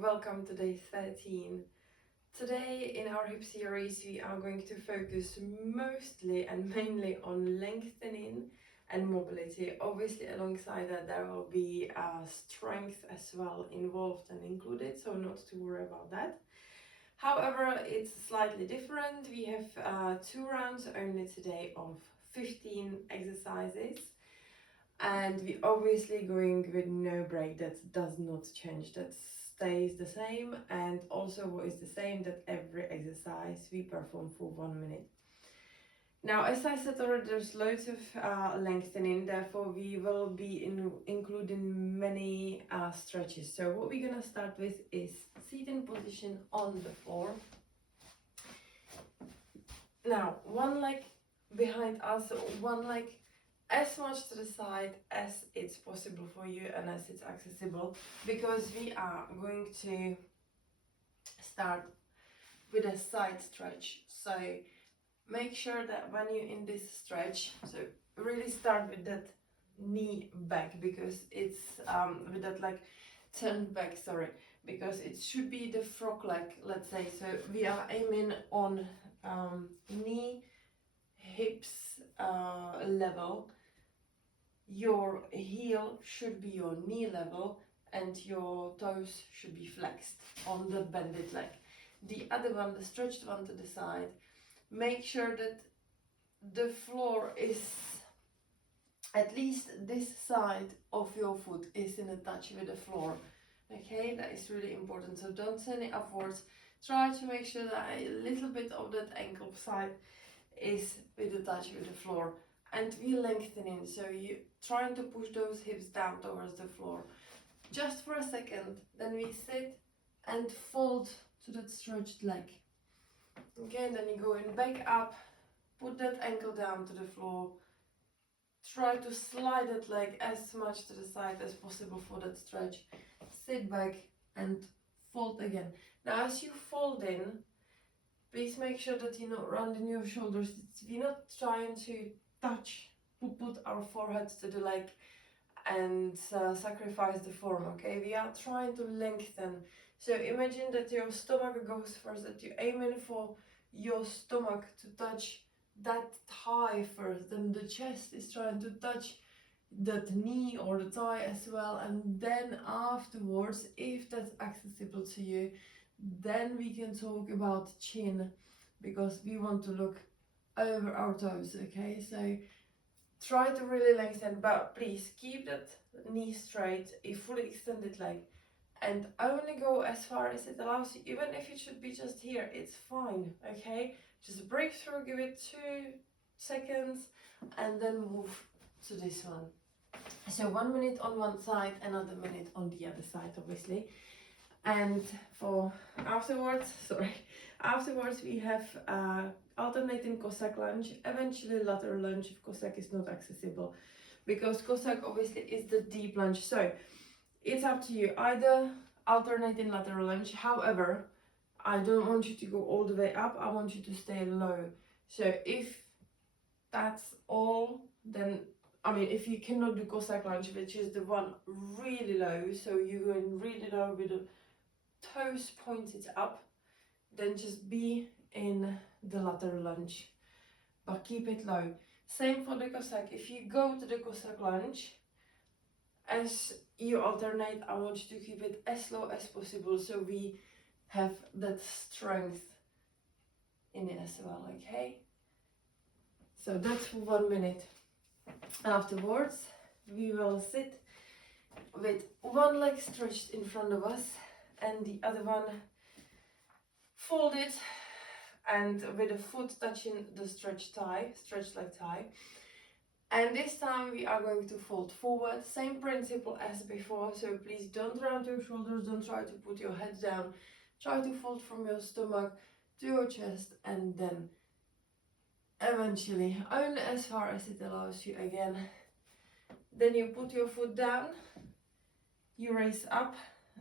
welcome to day 13. Today in our hip series we are going to focus mostly and mainly on lengthening and mobility. Obviously alongside that there will be strength as well involved and included, so not to worry about that. However, it's slightly different. We have 2 rounds only today of 15 exercises. And we obviously going with no break. That does not change, that stays the same. And also what is the same, that every exercise we perform for 1 minute. Now, as I said already, there's loads of lengthening, therefore we will be including many stretches. So what we're gonna start with is seating position on the floor. Now, one leg behind us, one leg as much to the side as it's possible for you and as it's accessible, because we are going to start with a side stretch. So make sure that when you're in this stretch, so really start with that knee back, because it's with that like turned back, sorry, because it should be the frog leg, let's say. So we are aiming on knee hips level. Your heel should be your knee level and your toes should be flexed on the bended leg. The other one, the stretched one to the side, make sure that the floor is at least this side of your foot is in a touch with the floor. Okay, that is really important. So don't send it upwards. Try to make sure that a little bit of that ankle side is with a touch with the floor. And we lengthening, so you trying to push those hips down towards the floor. Just for a second, then we sit and fold to that stretched leg. Okay, and then you go in back up, put that ankle down to the floor. Try to slide that leg as much to the side as possible for that stretch. Sit back and fold again. Now as you fold in, please make sure that you're not rounding your shoulders. We're not trying to touch, put our foreheads to the leg and sacrifice the form, okay? We are trying to lengthen. So imagine that your stomach goes first, that you're aiming for your stomach to touch that thigh first, then the chest is trying to touch that knee or the thigh as well, and then afterwards, if that's accessible to you, then we can talk about chin, because we want to look over our toes, okay? So try to really lengthen, but please keep that knee straight, a fully extended leg, and only go as far as it allows you. Even if it should be just here, it's fine, okay? Just break through, give it 2 seconds, and then move to this one. So 1 minute on one side, another minute on the other side, obviously. And for afterwards we have alternating Cossack lunge, eventually lateral lunge if Cossack is not accessible, because Cossack obviously is the deep lunge. So it's up to you, either alternating lateral lunge. However, I don't want you to go all the way up, I want you to stay low. So if that's all, then I mean, if you cannot do Cossack lunge, which is the one really low, so you're going really low with the toes pointed up, then just be in the lateral lunge, but keep it low. Same for the Cossack. If you go to the Cossack lunge, as you alternate, I want you to keep it as low as possible, so we have that strength in it as well, okay? So that's for 1 minute. Afterwards, we will sit with one leg stretched in front of us and the other one folded, and with the foot touching the stretched leg thigh. And this time we are going to fold forward, same principle as before. So please don't round your shoulders, don't try to put your head down. Try to fold from your stomach to your chest, and then eventually, only as far as it allows you again. Then you put your foot down, you raise up,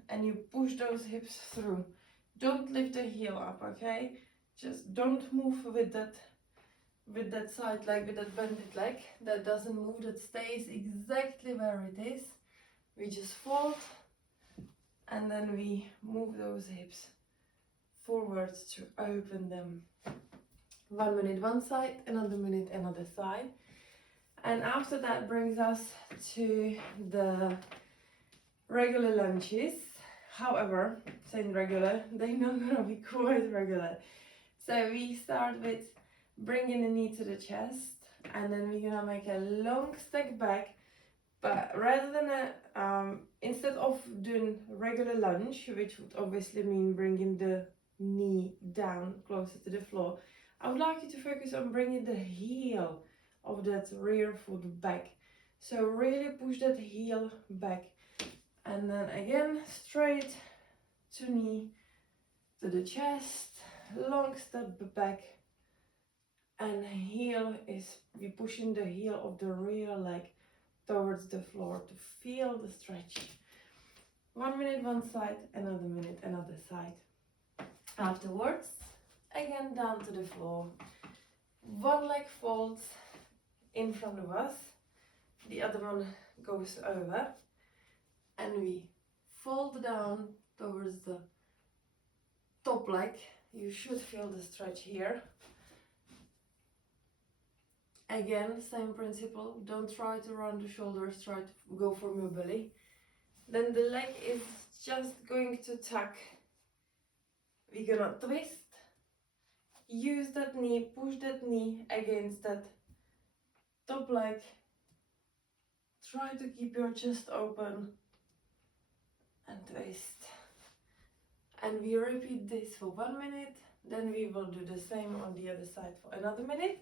and you push those hips through. Don't lift the heel up, okay? Just don't move with that side leg, with that bended leg. That doesn't move, that stays exactly where it is. We just fold and then we move those hips forwards to open them. 1 minute one side, another minute another side. And after that brings us to the regular lunges. However, saying regular, they're not gonna be quite regular. So we start with bringing the knee to the chest, and then we're gonna make a long step back. But rather than instead of doing regular lunge, which would obviously mean bringing the knee down closer to the floor, I would like you to focus on bringing the heel of that rear foot back. So really push that heel back, and then again straight to knee to the chest, long step back, and heel is we pushing the heel of the rear leg towards the floor to feel the stretch. 1 minute one side, another minute another side. Afterwards, again down to the floor. One leg folds in front of us, the other one goes over, and we fold down towards the top leg. You should feel the stretch here. Again, same principle, don't try to run the shoulders, try to go from your belly. Then the leg is just going to tuck. We're gonna twist, use that knee, push that knee against that top leg. Try to keep your chest open and twist. And we repeat this for 1 minute, then we will do the same on the other side for another minute.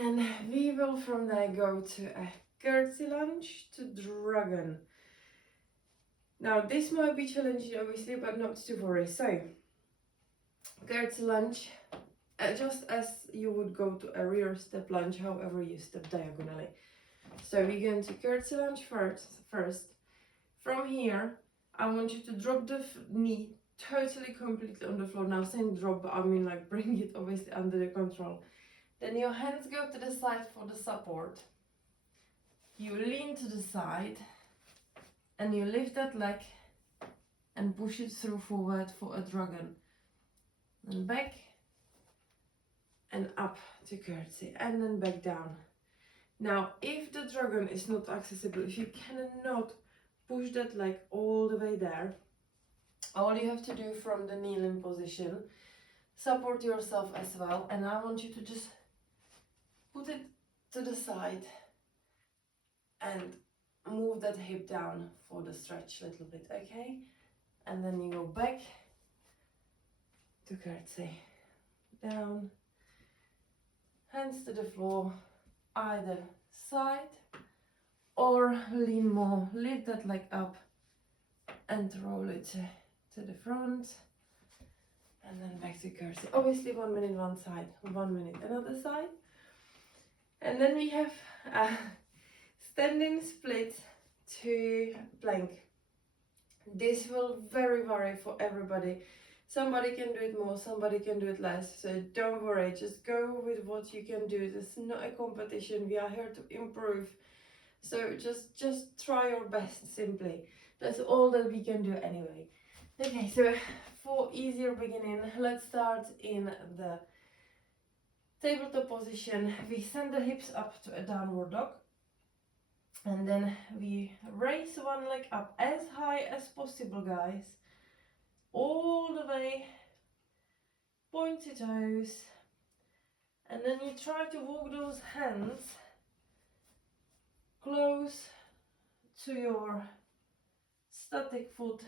And we will from there go to a curtsy lunge to dragon. Now this might be challenging obviously, but not to worry. So curtsy lunge, just as you would go to a rear step lunge, however you step diagonally. So we're going to curtsy lunge first. From here, I want you to drop the knee totally completely on the floor. Now saying drop, I mean like bring it obviously under the control. Then your hands go to the side for the support. You lean to the side and you lift that leg and push it through forward for a dragon. And back and up to curtsy, and then back down. Now, if the dragon is not accessible, if you cannot push that leg all the way there, all you have to do from the kneeling position, support yourself as well, and I want you to just put it to the side and move that hip down for the stretch a little bit, okay? And then you go back to curtsy, down, hands to the floor, either side, or lean more, lift that leg up and roll it to the front, and then back to curtsy. Obviously 1 minute one side, 1 minute another side. And then we have a standing split to plank. This will vary for everybody. Somebody can do it more, somebody can do it less, so don't worry, just go with what you can do. This is not a competition, we are here to improve. So just try your best, simply. That's all that we can do anyway. Okay, so for easier beginning, let's start in the tabletop position. We send the hips up to a downward dog, and then we raise one leg up as high as possible, guys, all the way, pointy toes, and then you try to walk those hands close to your static foot,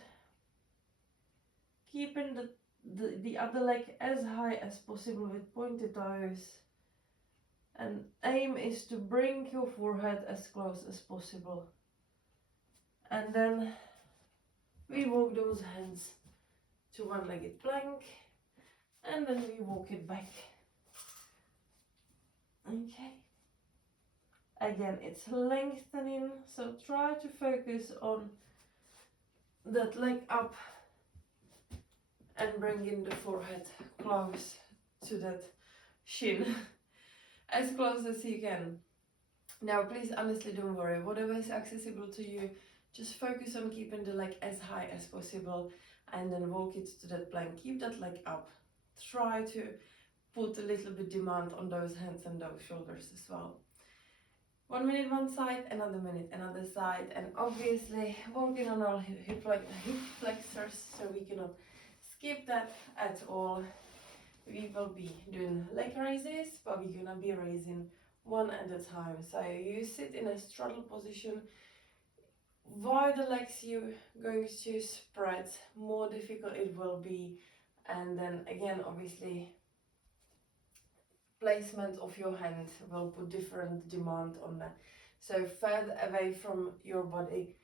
keeping the other leg as high as possible with pointy toes, and aim is to bring your forehead as close as possible. And then we walk those hands to one-legged plank, and then we walk it back. Okay, again it's lengthening, so try to focus on that leg up and bring in the forehead close to that shin, as close as you can. Now please honestly don't worry, whatever is accessible to you, Just focus on keeping the leg as high as possible and then walk it to that plank. Keep that leg up. Try to put a little bit demand on those hands and those shoulders as well. 1 minute one side, another minute another side, and obviously working on our hip flexors, so we cannot skip that at all. We will be doing leg raises, but we're gonna be raising one at a time. So you sit in a straddle position. Wider legs you're going to spread, more difficult it will be. And then again, obviously, placement of your hand will put different demand on that. So further away from your body,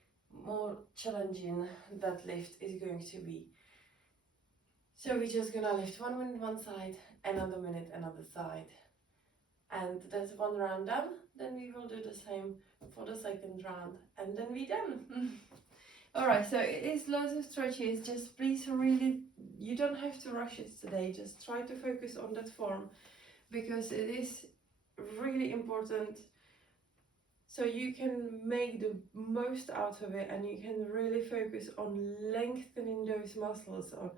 more challenging that lift is going to be. So we're just gonna lift 1 minute one side, another minute another side. And that's one round done. Then we will do the same for the second round, and then we're done. Alright, so it is loads of stretches. Just please really, you don't have to rush it today. Just try to focus on that form, because it is really important, so you can make the most out of it, and you can really focus on lengthening those muscles. Or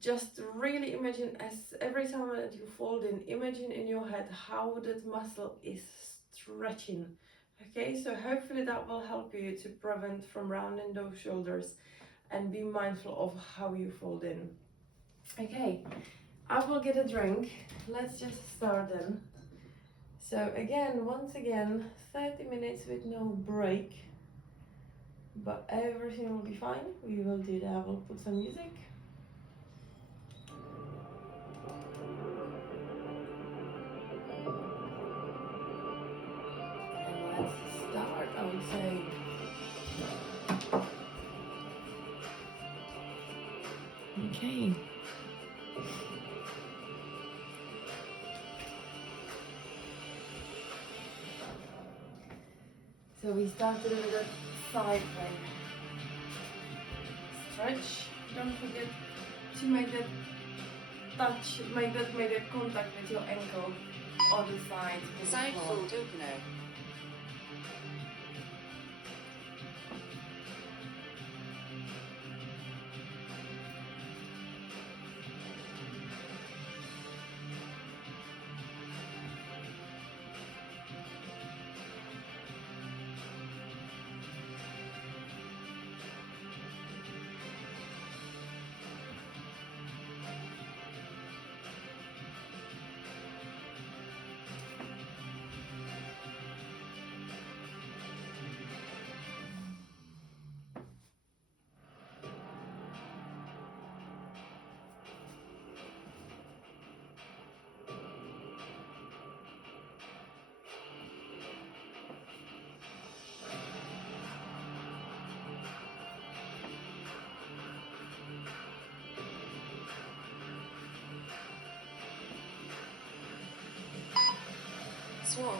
just really imagine, as every time that you fold in, imagine in your head how that muscle is stretching. Okay, so hopefully that will help you to prevent from rounding those shoulders and be mindful of how you fold in. Okay, I will get a drink. Let's just start then. So again, once again, 30 minutes with no break, but everything will be fine. We will do that. I will put some music. And let's start, I would say. Okay. So we started with a side leg stretch. Don't forget to make that touch, make that contact with your ankle on the side. Side fold opener. Swap.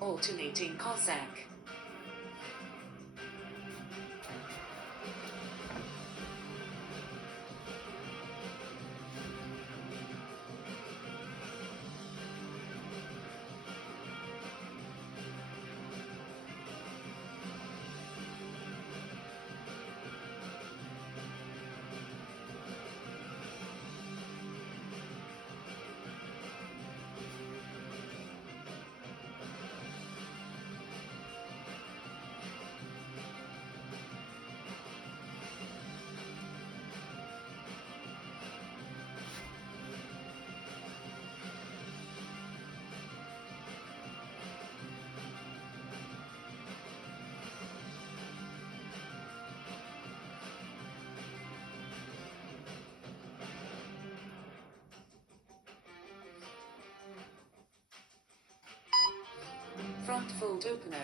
Alternating Cossack. Front fold opener.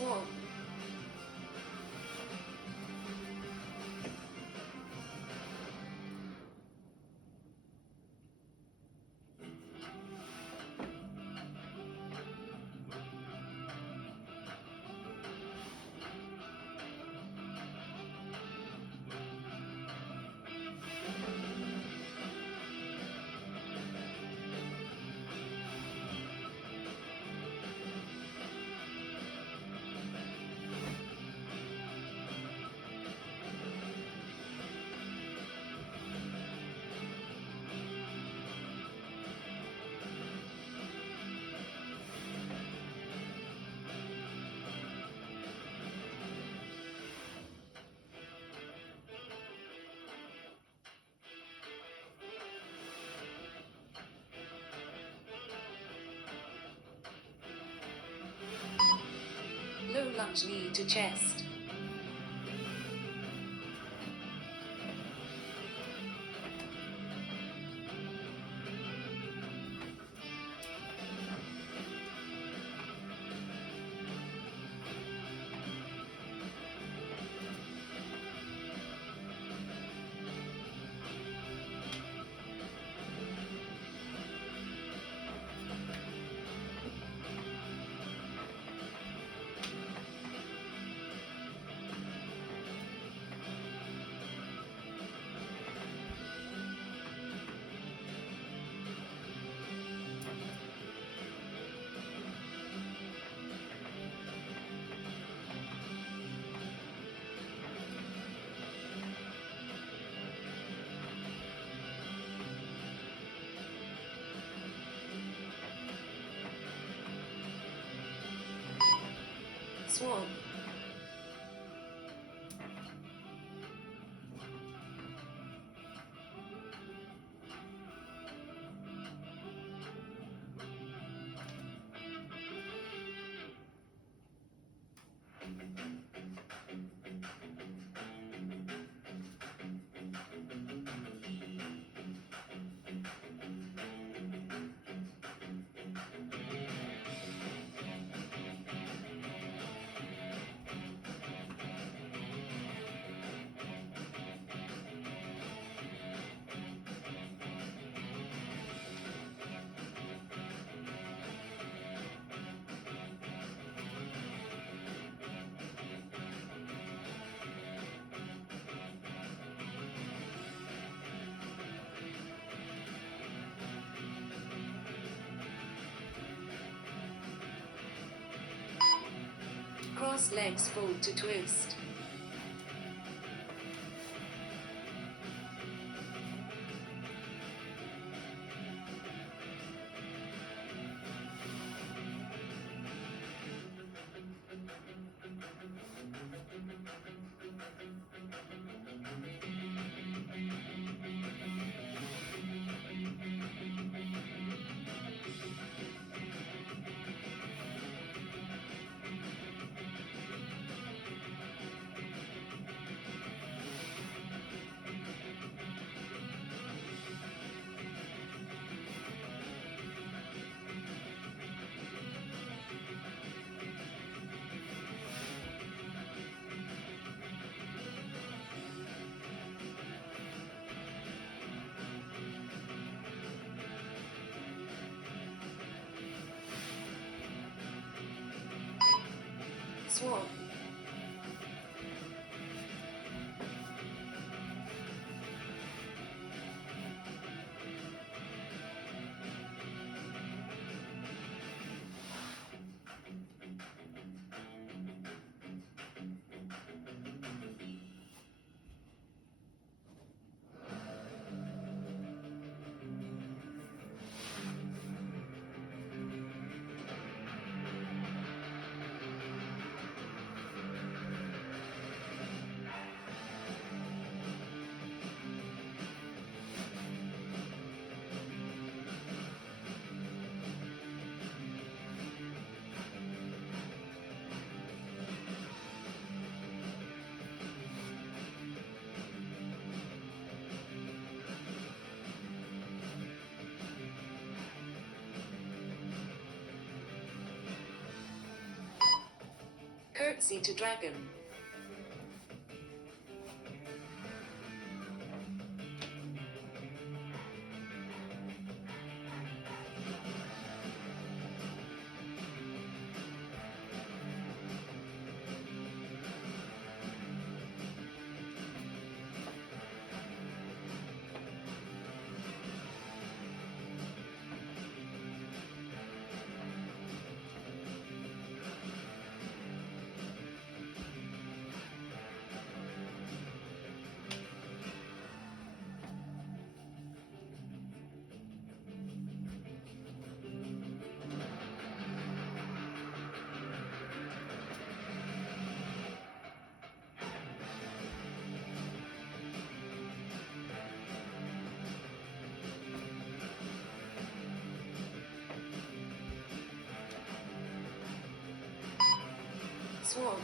Swap. Low lunge knee to chest. Swap. Cross legs fold to twist. Swan. Curtsy to dragon. Swan.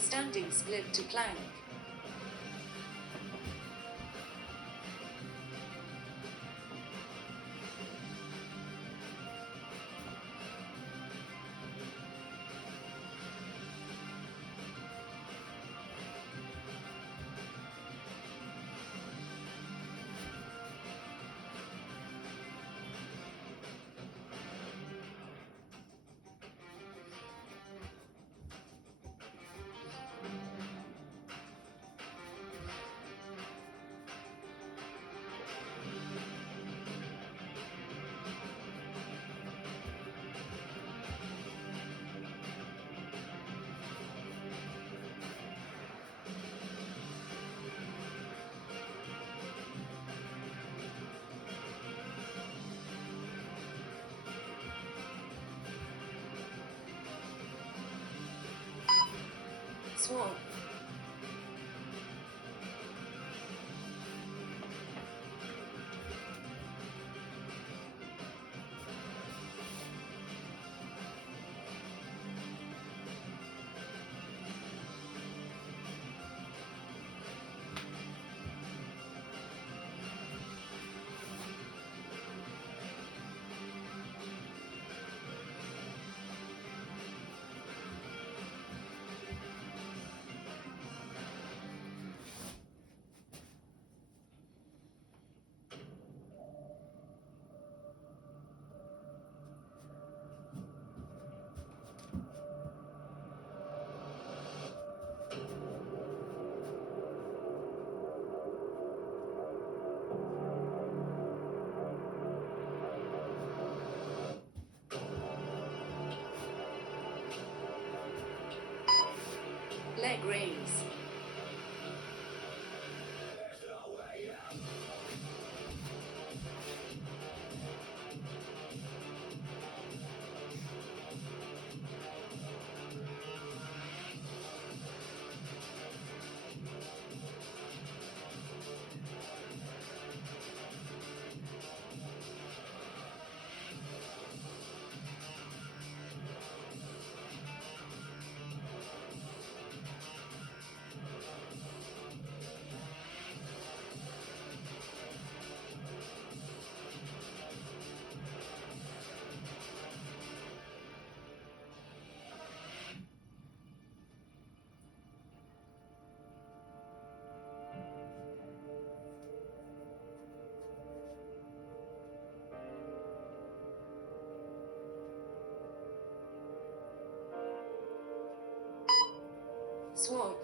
Standing split to plank. Swan. Leg raise. Swap.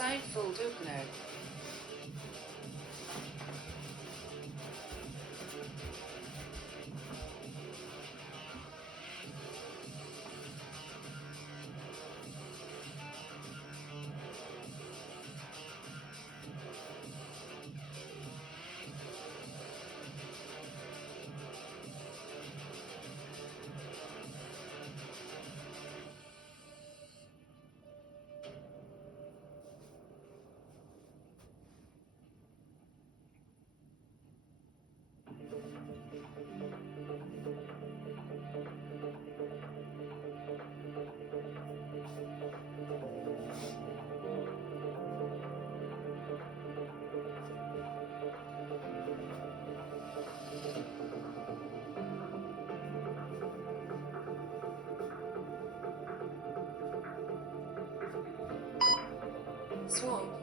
Side fold opener. Swap.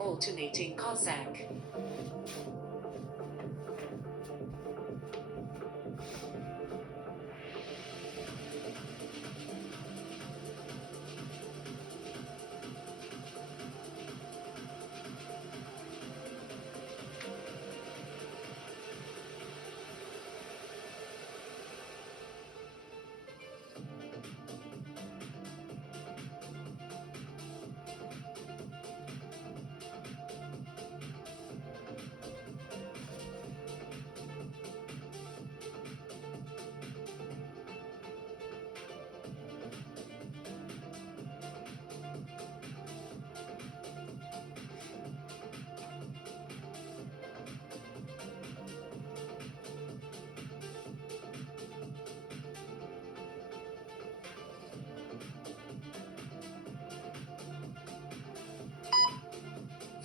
Alternating Cossack.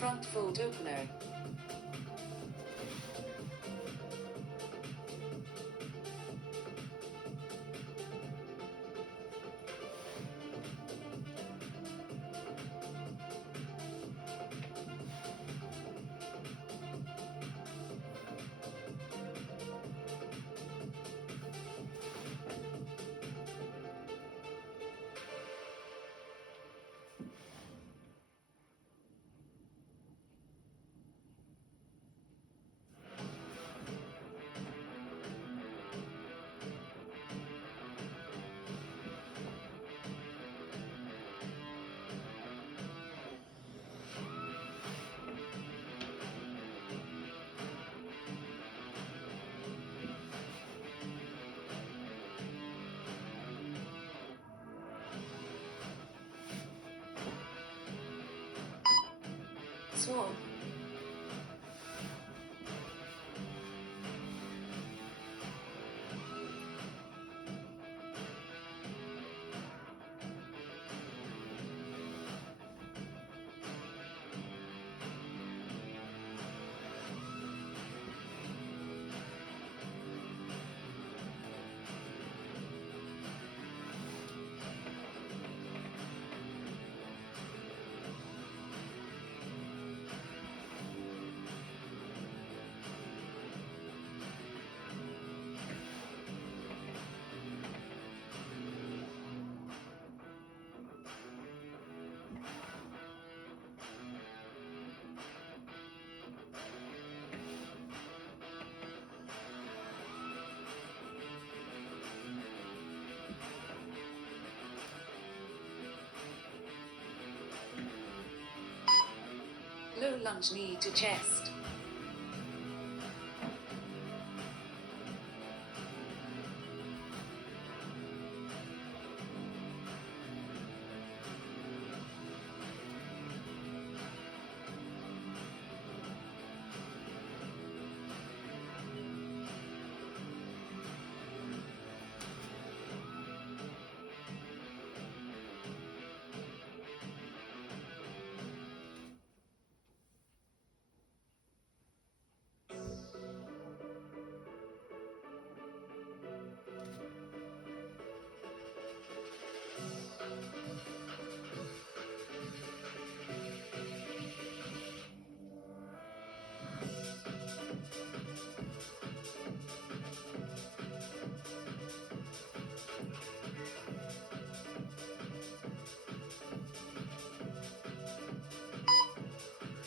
front fold opener. Swan. Low lunge knee to chest.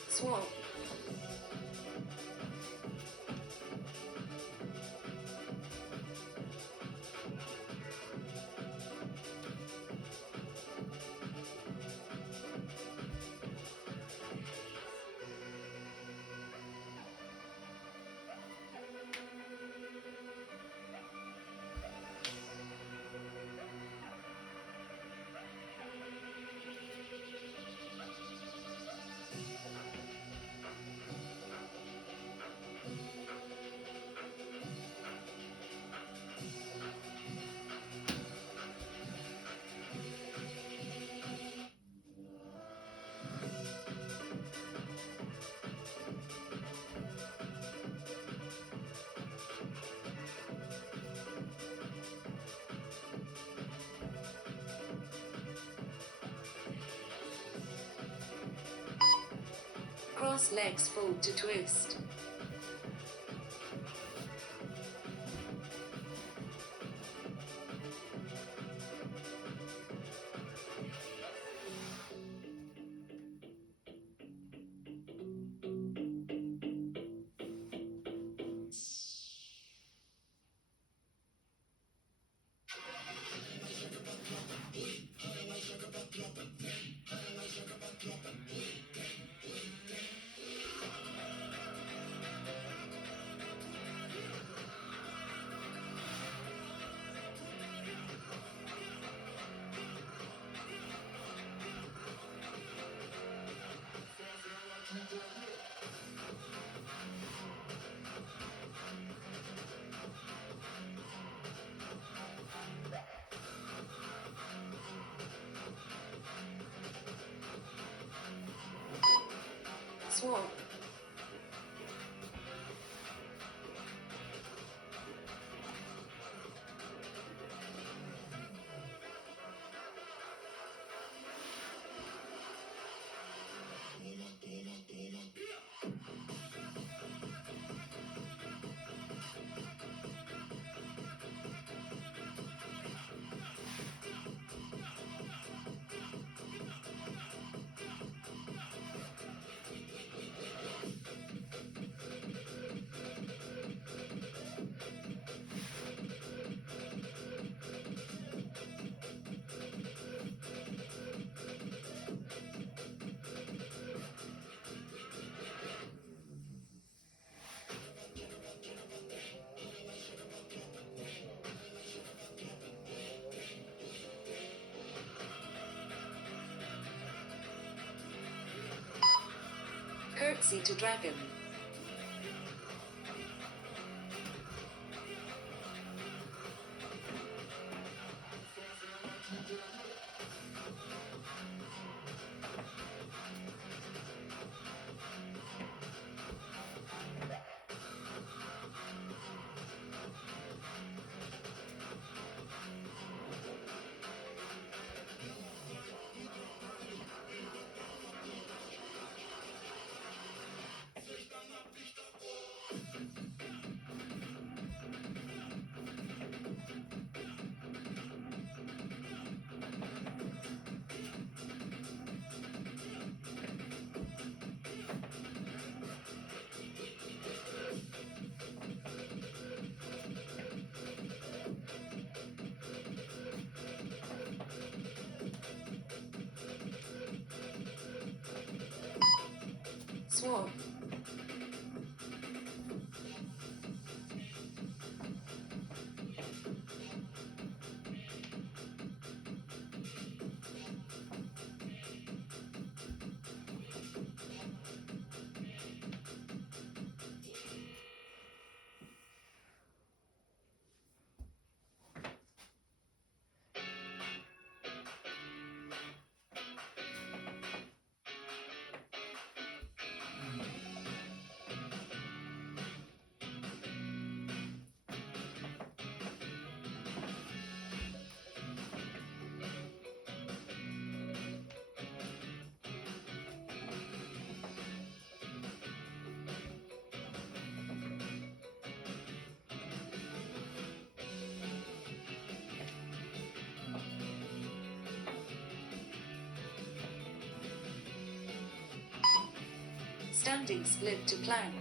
Swan. Cross legs fold to twist. Swap. Curtsy to dragon. Swap. Standing split to plank.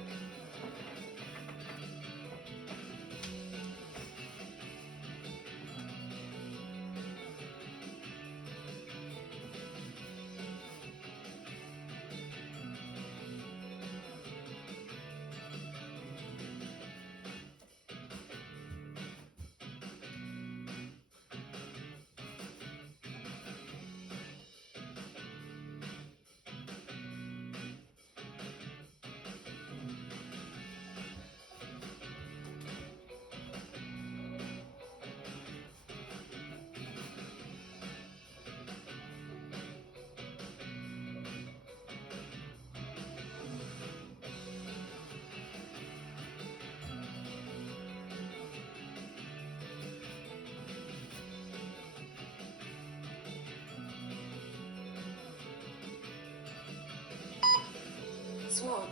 Swap.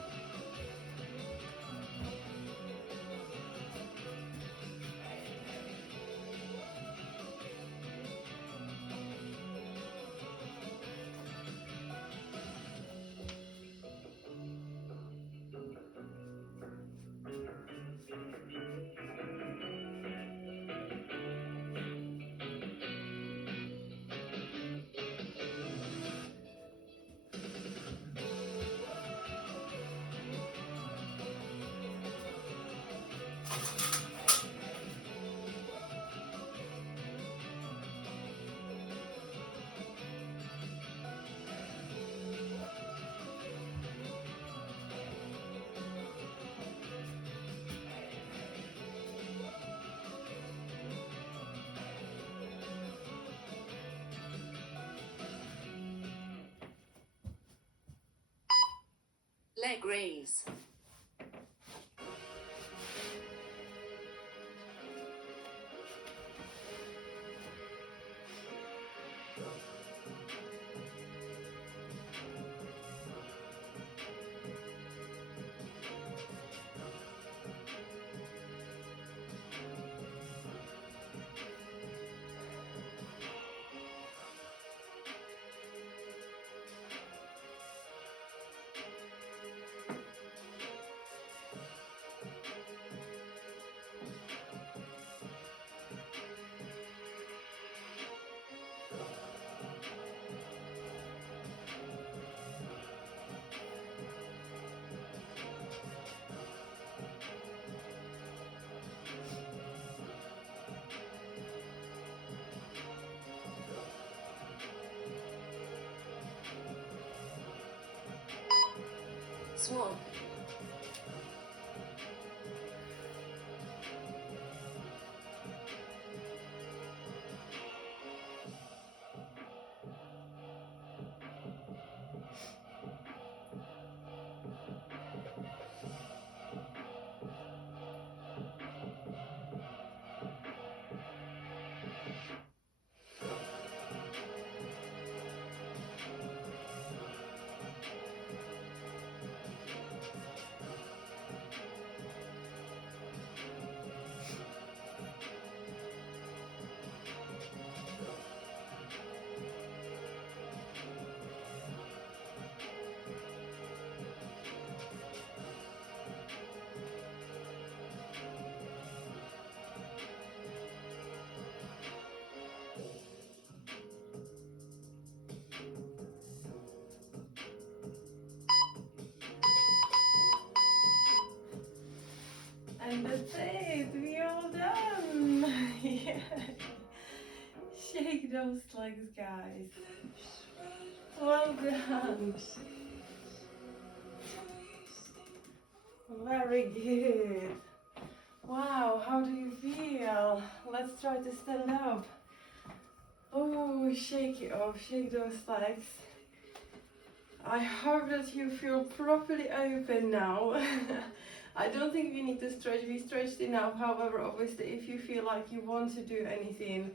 leg raise. Swan. And that's it, we all done. Yeah. Shake those legs, guys. Well done. Very good. Wow, how do you feel? Let's try to stand up. Oh, shake it off, shake those legs. I hope that you feel properly open now. I don't think we need to stretch, we stretched enough. However, obviously, if you feel like you want to do anything,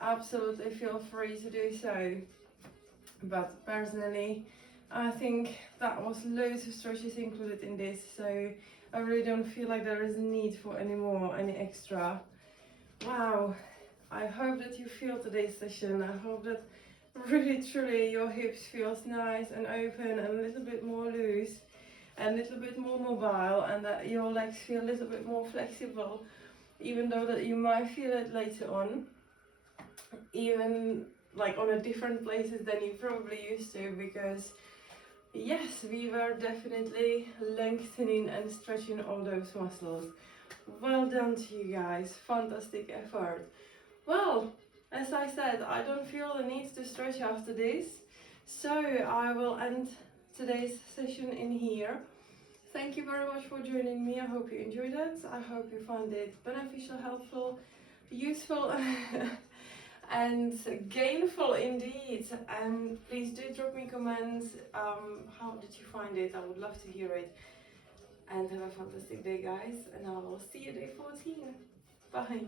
absolutely feel free to do so. But personally, I think that was loads of stretches included in this, so I really don't feel like there is a need for any more, any extra. Wow, I hope that you feel today's session. I hope that really truly your hips feels nice and open and a little bit more loose and a little bit more mobile, and that your legs feel a little bit more flexible, even though that you might feel it later on, even like on a different places than you probably used to, because yes, we were definitely lengthening and stretching all those muscles. Well done to you guys, fantastic effort. Well, as I said, I don't feel the need to stretch after this, so I will end today's session in here. Thank you very much for joining me. I hope you enjoyed it. I hope you found it beneficial, helpful, useful and gainful indeed. And please do drop me comments. How did you find it? I would love to hear it. And have a fantastic day, guys, and I will see you day 14. Bye.